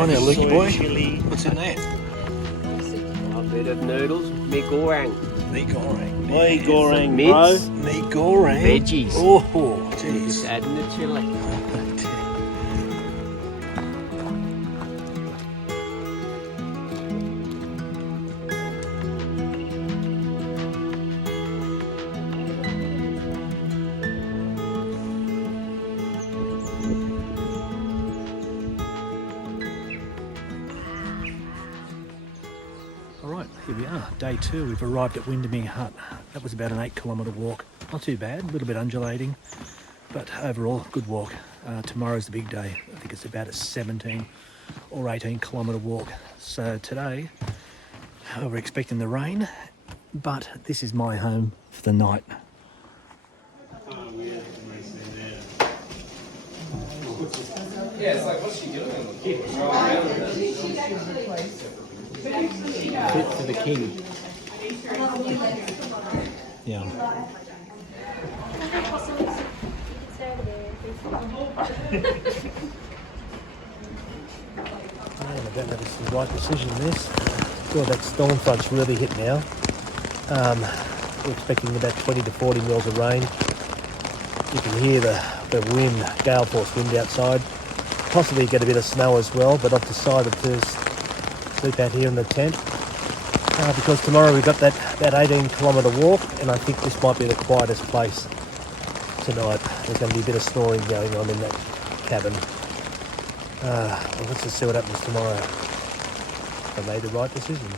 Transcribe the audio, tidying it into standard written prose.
on there, Lukey boy. Chili. What's in there? A bit of noodles, mee goreng. Mee goreng. Mee goreng, Meats. bro. Mee goreng. Veggies. Oh, Just jeez. adding the chili. Alright, here we are, day 2. We've arrived at Windemere Hut. That was about an 8-kilometre walk. Not too bad, a little bit undulating, but overall, good walk. Tomorrow's the big day. I think it's about a 17 or 18-kilometre walk. So today, we're expecting the rain, but this is my home for the night. Yeah, it's like, what's she doing? Fit for the king. Yeah. I don't know if it's the right decision, this. God, that storm front's really hit now. We're expecting about 20 to 40 mils of rain. You can hear the wind, gale force wind outside. Possibly get a bit of snow as well, but I've decided to sleep out here in the tent because tomorrow we've got that 18-kilometre walk, and I think this might be the quietest place tonight. There's going to be a bit of snoring going on in that cabin. Well, let's just see what happens tomorrow. I made the right decision.